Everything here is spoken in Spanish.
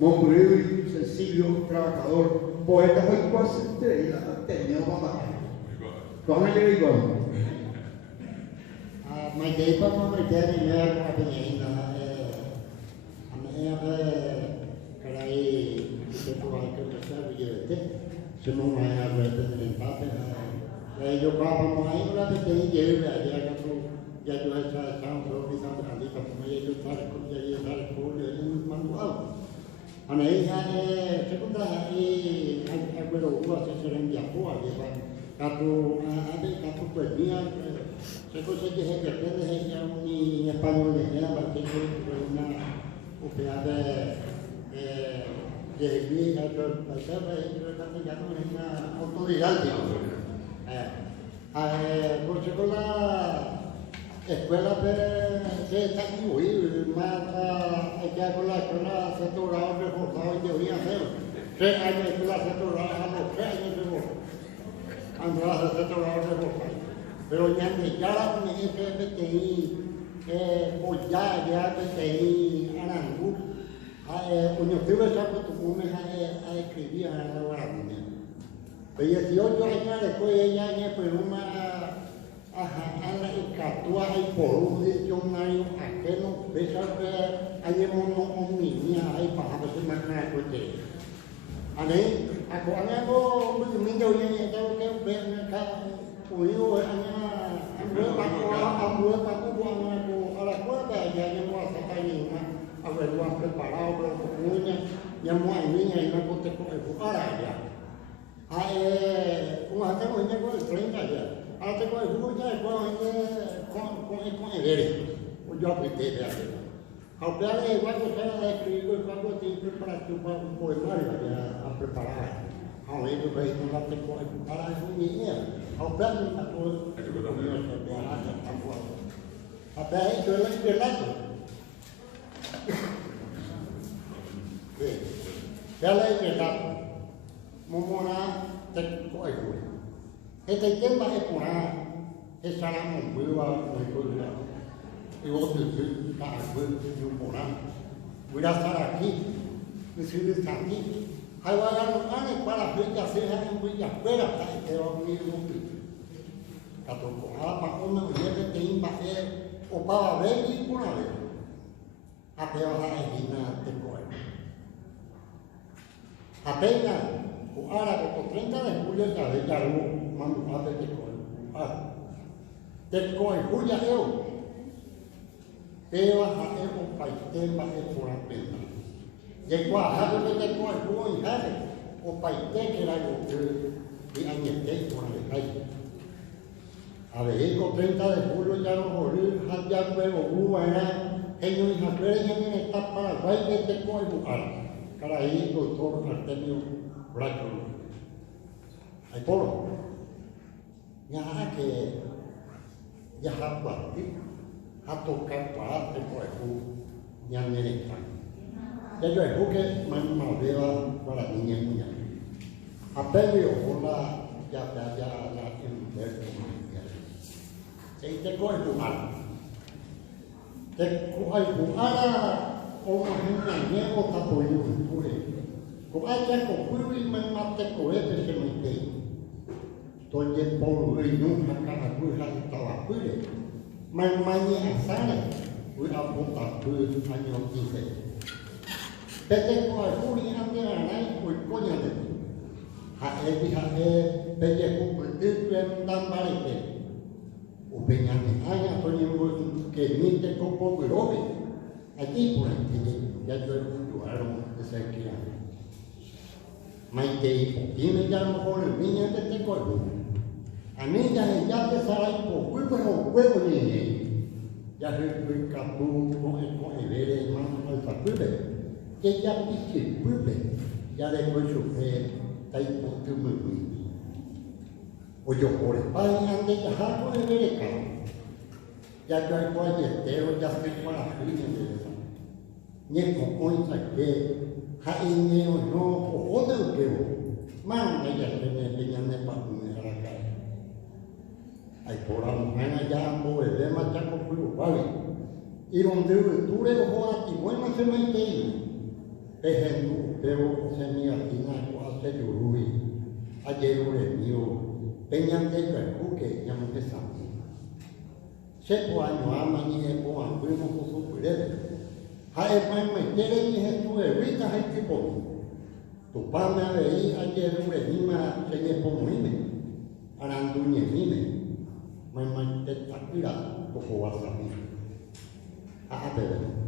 monstruo, sencillo, trabajador, poeta muy cuasi Ateneo mamá. ¿Cómo le digo? Mà chị có một cái chơi này nữa là cái gì là anh em cái này cái tôi cái sao bây giờ thế cho nó mà về tình hình pháp về vô qua một mấy nó cái gì về giờ cái tôi giờ tôi sao rồi đi sao anh đi tập mấy tôi thay cũng giờ thay cũng giờ mình quá anh ấy sẽ cũng là anh bây giờ cũng sẽ làm giả của anh vậy Katu ada katu bernia, saya saja hebat dan yang ni Spanyol ni bahasa Indonesia, upaya ada jadi ada bahasa itu kata jangan ni autoridad dia. Por sekolah escuela se tak ui maka aja sekolah satu orang berhubung jauh yang saya. Saya aja sekolah satu orang, saya aja sekolah. András de Torres de Boca, pero ya me llama me PTI, pues ya PTI Anangu, cuando tuve esa costumbre a escribir a la Guarani. Pero 18 años después ella pues una a la escatua y por un diccionario ajeno, ves hay un niño ahí para ver si me acuerdo de anh aku mình đâu như cái bên cái ủi anh bữa bạn có buông aku ala quá bè giờ nhưng mà sẽ tay nhìn mà về qua cái bà lao rồi cũng như nha nhưng mà anh này nó có thể có ở lại vậy ai cũng ở cái mình có cái này vậy ai cái có cái này có về đi có bị thế đấy học ra đây qua cái này thì qua cái thì para chụp một poemario a preparar họ ấy được vậy chúng ta sẽ có preparar cái gì nhỉ học ra mình là tôi học ra ấy chơi lắm cái này cái đó mona tết có ai rồi cái tết mà cái mona cái salam một bữa vào một bữa nữa Ibu tu tak aku jumpa orang, budak sarak ni, mesti sakit. Hawalan mana para budak sehat budak berat tak terlalu mungkin. Kata ko apa orang dia tem pakai opa beli pun ada. Apa yang ada di mana tekoi. Apa yang ko ara ko 30 de julio ya de jaru mamu apa tekoi. Tekoi julio eu Eo ha e o pai te ma e fora pena. Ye qua ha do te ko e ko ha o pai te ke la o te e anye te fora le kai. A ver, con 30 de julio ya no morir, ya luego hubo ellos y Javier ya en esta Paraguay que te ko e bucar. Cara ahí doctor Ateneo Braco. Ai polo. Ya que ya ha partir. Atau kapal terkuat yang mereka. Jadi itu ke mana bela Guarani yang punya. Apa yang orang jaga la internet. Jadi terkuat itu ada. Terkuat itu ada orang yang orang boleh boleh. Kau aja kau boleh mengatur kau itu semestinya. Tujuh puluh ribu akan aku harus tahu boleh. Mamanya asal, udah buta tu hanya kita. Tapi kalau aku ni ada anak, aku ni ada. Hak bagi aku betul tambah lagi. Upenya ni hanya tu yang kini terkumpul berobi. Aquí pun ini jadi orang kesekian. Mai tei ini jangan orang minyak terkumpul. Ani jangan jatuh salah itu, gue ni, jadi gue kapu, gue lele, mana tak gue, jadi ikut gue, jadi gue suka, tapi waktu gue, ojo orang paling ande jahat gue lele kan, jadi gue aja terus jadi malah ini lele, ni kau sakit, hari ni orang orang gue, mana jadi dengan nepak Ai porang mana jambo e de macha ko pulu vale y donde tú le ojo a ti bueno se me entiende Ejemplo, pero se me atina hace yurui, ayer mío, peñan de percuque, ya no te sabe. Se puede año ni es como ambrimo con su purete. Hay más meter en esto de rita, hay tipo. Tu padre veí ayer mima se le ponime, aranduñe mime, me manté takira, poco vas a mí. A ver.